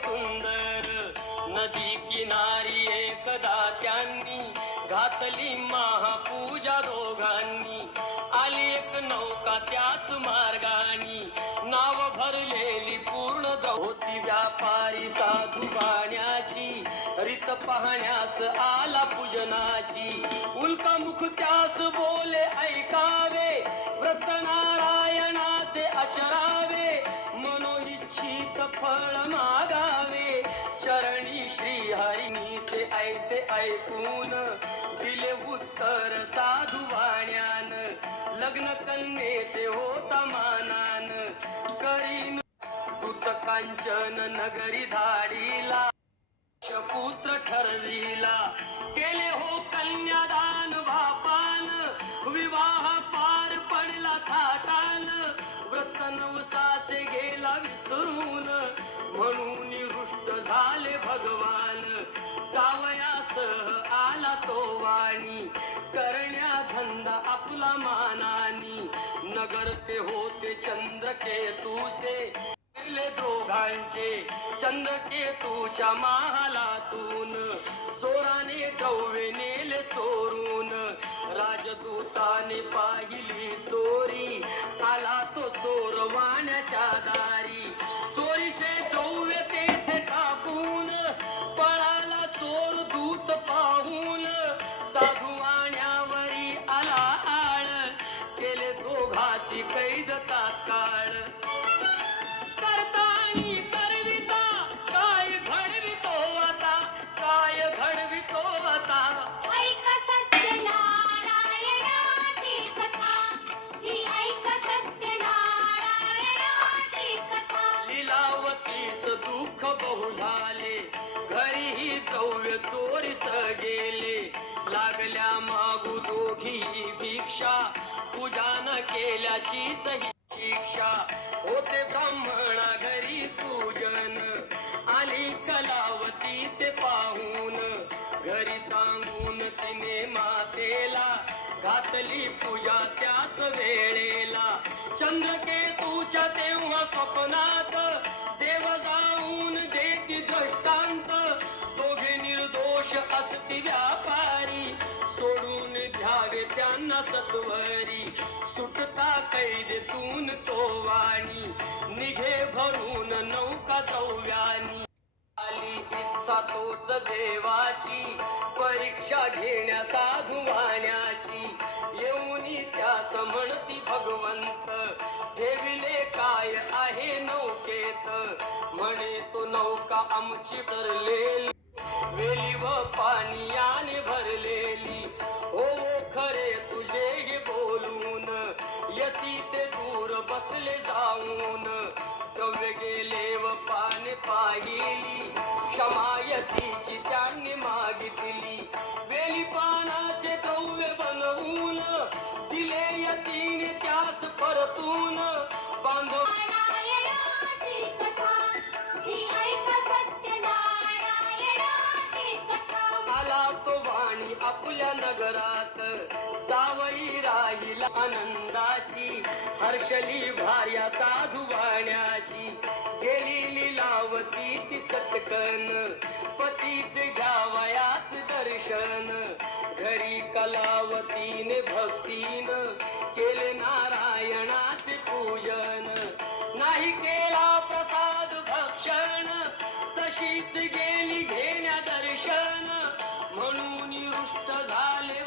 सुंदर. नदी किनारी एकदा त्यांनी घातली महापूजा दोघांनी. आली एक नौका त्याच मार्गानी, नाव भरलेली पूर्ण होती व्यापारी साधू पाण्याची. रीत पाहण्यास आला पूजनाची, उल्का मुख त्यास बोले ऐकावे. व्रत नारायणाचे आचरावे, मनोइच्छित फळ मागावे. चरणी श्री हरीचे ऐसे ऐकून दिले उत्तर साधू वाण्यान. लग्न कन्येचे होता मानान, करीन दूत कांचन नगरी धाडीला. पुत्र ठरविला, केले हो कन्यादान बापान. विवाह पार पडला थाटान, व्रत नवसाचे गेला विसरून. म्हणून रुष्ट झाले भगवान, जावयासह आला तो वाणी. करण्या धंदा आपला मानानी, नगर ते होते चंद्रकेतूचे. दोघांचे चंद्रकेतूच्या महालातून, चोराने द्रव्य नेले चोरून. राजदूताने पाहिली चोरी, आला तो चोर वाण्याच्या दारी. चोरीचे द्रव्य तेथे टाकून, पळाला चोर दूत पाहून. साधू वाण्यावरी आला आळ, केले दोघासी कैद तात्काळ. दुःख बहु झाले, घरीही द्रव्य चोरीस गेले. लागल्या मागू दोघी भिक्षा, पूजा न केल्याचीच ही शिक्षा. होते ब्राह्मणा घरी पूजन, आली कलावती ते पाहून. घरी सांगून तिने मातेला, घातली पूजा त्याच वेळेला. चंद्रकेतूच्या तेव्हा स्वप्नात, देव जाऊन देती दृष्टांत. दोघे निर्दोष असती व्यापारी, सोडून द्यावे त्यांना सत्वरी. सुटता कैदेतून तो वाणी, निघे भरून नौका चौव्यानी. आली इच्छा तोच देवाची, परीक्षा घेण्या साधू वाण्याची. येऊनी त्यास म्हणती भगवंत, ठेविले काय आहे नौकेत. म्हणे तो नौका आमची तरलेली, वेली व पाण्याने भरलेली. हो खरे तुझे हे बोलून, यती ते दूर बसले जाऊन. द्रव्य गेले व पाने पाहिली, क्षमायतीची त्यांनी मागितली. वेली पानाचे द्रव्य बनवून, दिले यतीने त्यास परतून. बांधव आला तो वाणी आपल्या नगरात, जावई राहिला आनंदाची. हर्षली भार्या साधू वाण्याची, गेली लीलावती ती चटकन. पतीचे घ्यावयास दर्शन, घरी कलावतीने भक्तीन. केले नारायणाचे पूजन, नाही केला प्रसाद भक्षण. तशीच गेली घेण्या दर्शन, म्हणून रुष्ट झाले.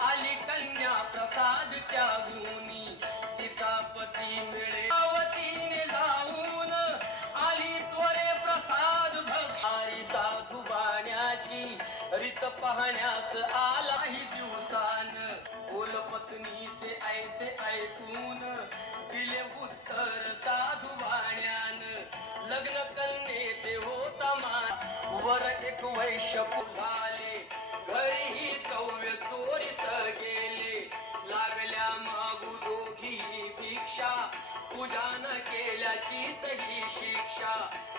आली कन्या प्रसाद त्यागूनी, तिचा पती मिळे. आवतीने जाऊन आली त्वरे प्रसाद भक्षारी. साधू वाण्याची रीत पाहण्यास आलाही दिवसान. बोल पत्नीचे ऐसे ऐकून, दिले उत्तर साधू वाण्यान. लग्न कन्येचे होता मान, वर एक वैश्य झाले. घरीही द्रव्य चोरीस गेले, लागल्या मागू दोघी भिक्षा. पूजा न केल्याचीच ही शिक्षा.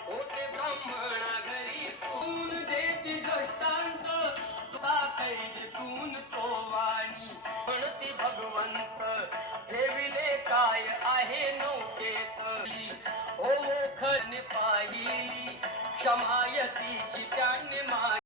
होते ब्राह्मणा घरी तून देती दृष्टांत. तुला कैदेतून तो वाणी, म्हणती भगवंत, ठेविले काय आहे नौकेत. हो खरने पाहिली, क्षमायतीची त्यांनी मांडली